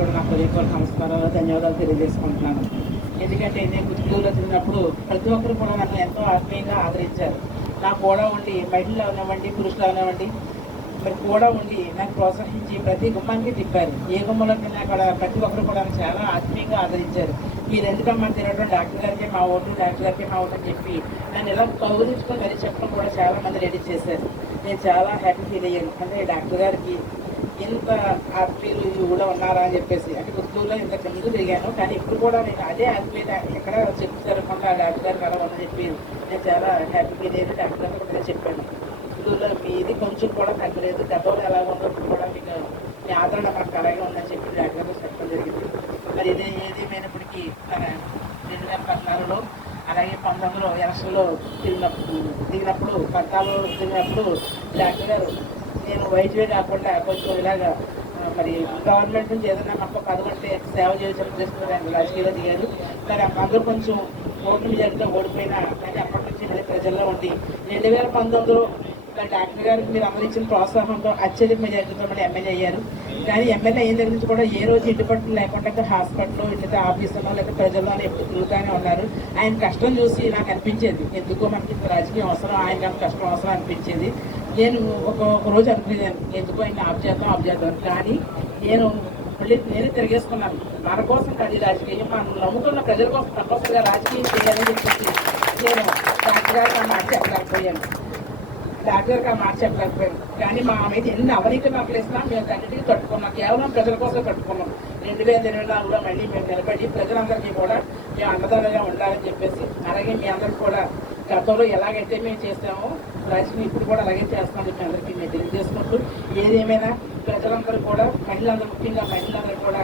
కూడా నా హృదయపూర్వక నమస్కారాలు ధన్యవాదాలు తెలియజేసుకుంటున్నాను. ఎందుకంటే నేను గుంటూరులో తిరిగినప్పుడు ప్రతి ఒక్కరు కూడా నన్ను ఎంతో ఆత్మీయంగా ఆదరించారు. నా కూడా ఉండి మహిళలు అవనివ్వండి పురుషులు అవనివ్వండి మరి కూడా ఉండి నాకు ప్రోత్సహించి ప్రతి గుమ్మానికి తిప్పారు. ఏ గుమ్మలో వెళ్ళినా కూడా ప్రతి ఒక్కరు కూడా చాలా ఆత్మీయంగా ఆదరించారు. మీరు ఎందుకమ్మా తినడం డాక్టర్ గారికి మా ఓటు డాక్టర్ గారికి మా ఓటు అని చెప్పి నన్ను ఎలా గౌరవించుకొని మరి చెప్పడం కూడా చాలా మంది రెడీ చేశారు. నేను చాలా హ్యాపీ ఫీల్ అయ్యాను. అంటే డాక్టర్ గారికి ఇంత ఆత్మీయులు కూడా ఉన్నారా అని చెప్పేసి అంటే గుంటూరులో ఇంత ముందు తిరిగాను కానీ ఇప్పుడు కూడా నేను అదే ఆత్మీయత ఎక్కడ చెప్పు జరగకుండా డాక్టర్ గారు కలవని చెప్పి నేను చాలా హ్యాపీ లేదు డాక్టర్ గారు కూడా చెప్పాను. గుంటూరులో మీది కొంచెం కూడా తగ్గలేదు గతంలో ఎలా ఉందో కూడా మీకు మీ ఆదరణ మనకు అలాగే ఉందని చెప్పి డాక్టర్ గారు చెప్పడం జరిగింది. మరి ఇదే ఏది మన రెండు వేల పద్నాలుగులో అలాగే పంతొమ్మిదిలో ఎలక్షన్లో తిరిగినప్పుడు దిగినప్పుడు పద్నాలుగులో తిరిగినప్పుడు డాక్టర్ గారు నేను వైద్యుడే కాకుండా కొంచెం ఇలాగా మరి గవర్నమెంట్ నుంచి ఏదైనా మాకు పదకొంటే సేవ చేయడం చేస్తున్నారు ఆయన దిగారు. మరి అందరూ కొంచెం ఓట్ల జరిగితే ఓడిపోయినా కానీ అప్పటి నుంచి మళ్ళీ ప్రజల్లో ఉండి రెండు వేల పంతొమ్మిదిలో డాక్టర్ గారికి మీరు అందరూ ఇచ్చిన ప్రోత్సాహంతో అత్యధిక మెజార్టీతో మళ్ళీ ఎమ్మెల్యే అయ్యారు. కానీ ఎమ్మెల్యే అయిన దగ్గర నుంచి కూడా ఏ రోజు ఇంటి పట్టు లేకుండా హాస్పిటల్లో లేకపోతే ఆఫీసులో లేకపోతే ప్రజల్లోనే ఎప్పుడు తిరుగుతూనే ఉన్నారు. ఆయన కష్టం చూసి నాకు అనిపించేది. ఎందుకో మనకి రాజకీయం అవసరం ఆయన కష్టం అవసరం అనిపించేది. నేను ఒక రోజు అనుకునేదాన్ని. ఎందుకో ఇంకా ఆఫ్ చేద్దాం ఆఫ్ చేద్దాం కానీ నేను మళ్ళీ నేనే తిరిగేసుకున్నాను. మన కోసం కానీ రాజకీయం మనం నమ్ముకున్న ప్రజల కోసం తప్పనిసరిగా రాజకీయం చేయాలని చెప్పేసి నేను డాక్టర్ గారికి ఆ మాట చెప్పలేకపోయాను. డాక్టర్ గారికి ఆ మాట చెప్పలేకపోయాను. కానీ మా మీద ఎన్ని అవనీతి మాకు వేసినా మేము తండ్రికి తట్టుకున్నాం. కేవలం ప్రజల కోసం తట్టుకున్నాం. రెండు వేల ఇరవై నాలుగులో మళ్ళీ మేము నిలబడి ప్రజలందరికీ కూడా మేము అన్నదానంగా ఉండాలని చెప్పేసి అలాగే మీ అందరికి కూడా గతంలో ఎలాగైతే మేము చేస్తామో రాజకీయం ఇప్పుడు కూడా అలాగే చేస్తామని చెప్పి అందరికీ మేము తెలియజేసుకుంటూ ఏదేమైనా ప్రజలందరూ కూడా మహిళలందరూ ముఖ్యంగా మహిళలందరూ కూడా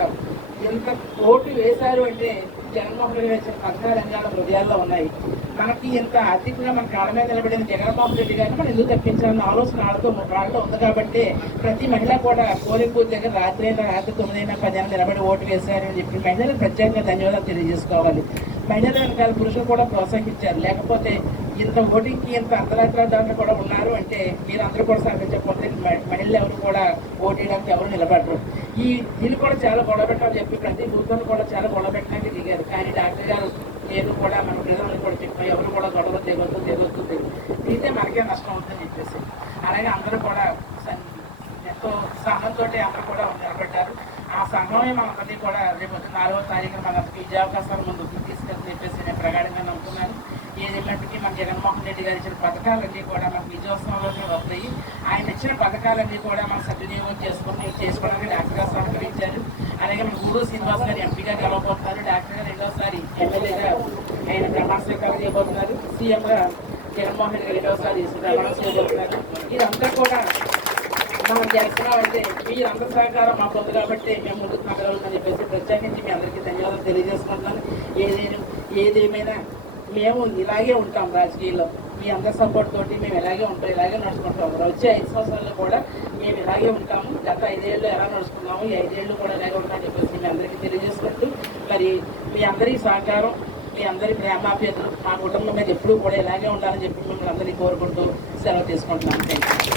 ఎంత ఓటు వేశారు అంటే జగన్మోహన్ రెడ్డి వేసిన పద్నాలుగు రంగాల హృదయాల్లో ఉన్నాయి. మనకి ఇంత ఆర్థికంగా మన కాళ్ళ మీద నిలబడిన జగన్మోహన్ రెడ్డి గారిని మనం ఎందుకు తప్పించాలన్న ఆలోచన ఆడుతూ వాళ్ళలో ఉంది కాబట్టి ప్రతి మహిళ కూడా పోలింగ్ బూత్ దగ్గర రాత్రి అయినా రాత్రి తొమ్మిది అయినా పది అయినా నిలబడి ఓటు వేశారని చెప్పి మహిళలకు ప్రత్యేకంగా ధన్యవాదాలు తెలియజేసుకోవాలి. మహిళల వెనకాల పురుషులు కూడా ప్రోత్సహించారు. లేకపోతే ఇంత ఓటింగ్కి ఇంత అంతరాత్ర దాంట్లో కూడా ఉన్నారు అంటే మీరు అందరూ కూడా సహకరించకపోతే మహిళలు ఎవరు కూడా ఓటేయడానికి ఎవరు నిలబడరు. ఈ దీన్ని కూడా చాలా గొడవ పెట్టాలని చెప్పి ప్రతి బూత్లో కూడా చాలా గొడవ పెట్టడానికి దిగారు. కానీ డాక్టర్ గారు నేను కూడా మన ప్రజలను కూడా చెప్పాను ఎవరు కూడా గొడవ దిగొద్దు దిగొద్దు దిగితే మనకే నష్టం అవుతుందని చెప్పేసి. అలాగే అందరూ కూడా ఎంతో సహనంతో అందరూ కూడా నిలబెట్టారు ఆ సంఘమే మనందరినీ కూడా రేపు నాలుగో తారీఖున మనకి విద్యావకాశాలు ముందుకు తీసుకెళ్తుంది చెప్పేసి నేను ప్రగాఢంగా నమ్ముతున్నాను. ఏదేమటికి మన జగన్మోహన్ రెడ్డి గారు ఇచ్చిన పథకాలన్నీ కూడా మనకు విజయోత్సవంలోనే వస్తాయి. ఆయన ఇచ్చిన పథకాలన్నీ కూడా మనం సద్వినియోగం చేసుకుని చేసుకోవడానికి డాక్టర్ గారు సహకరించారు. అలాగే మన గూడూరు శ్రీనివాస్ గారు ఎంపీగా గెలవబోతున్నారు డాక్టర్ గారు రెండోసారి ఎమ్మెల్యేగా ఆయన ప్రమాణ స్వీకారం చేయబోతున్నారు సీఎంగా జగన్మోహన్ రెడ్డి గారు రెండోసారి ప్రమాణం చేయబోతున్నారు ఇదంతా కూడా మనం చేస్తున్నాం అంటే మీ అందరి సహకారం మాకు ఉంది కాబట్టి మేము ముందుకు నగరాలని చెప్పేసి ప్రత్యేకించి మీ అందరికీ ధన్యవాదాలు తెలియజేసుకుంటున్నాను. ఏదైనా ఏదేమైనా మేము ఇలాగే ఉంటాం రాజకీయాల్లో. మీ అందరి సపోర్ట్ తోటి మేము ఇలాగే ఉంటాం ఇలాగే నడుచుకుంటాం. వచ్చే ఐదు సంవత్సరాల్లో కూడా మేము ఇలాగే ఉంటాము. గత ఐదేళ్ళు ఎలా నడుచుకున్నాము ఈ ఐదేళ్ళు కూడా ఇలాగే ఉంటామని చెప్పేసి మీ అందరికీ తెలియజేసుకుంటూ మరి మీ అందరి సహకారం మీ అందరి ప్రేమాభ్యతలు మా కుటుంబం మీద ఎప్పుడూ కూడా ఇలాగే ఉండాలని చెప్పి మిమ్మల్ని అందరినీ కోరుకుంటూ సెలవు తీసుకుంటున్నాను. Thank you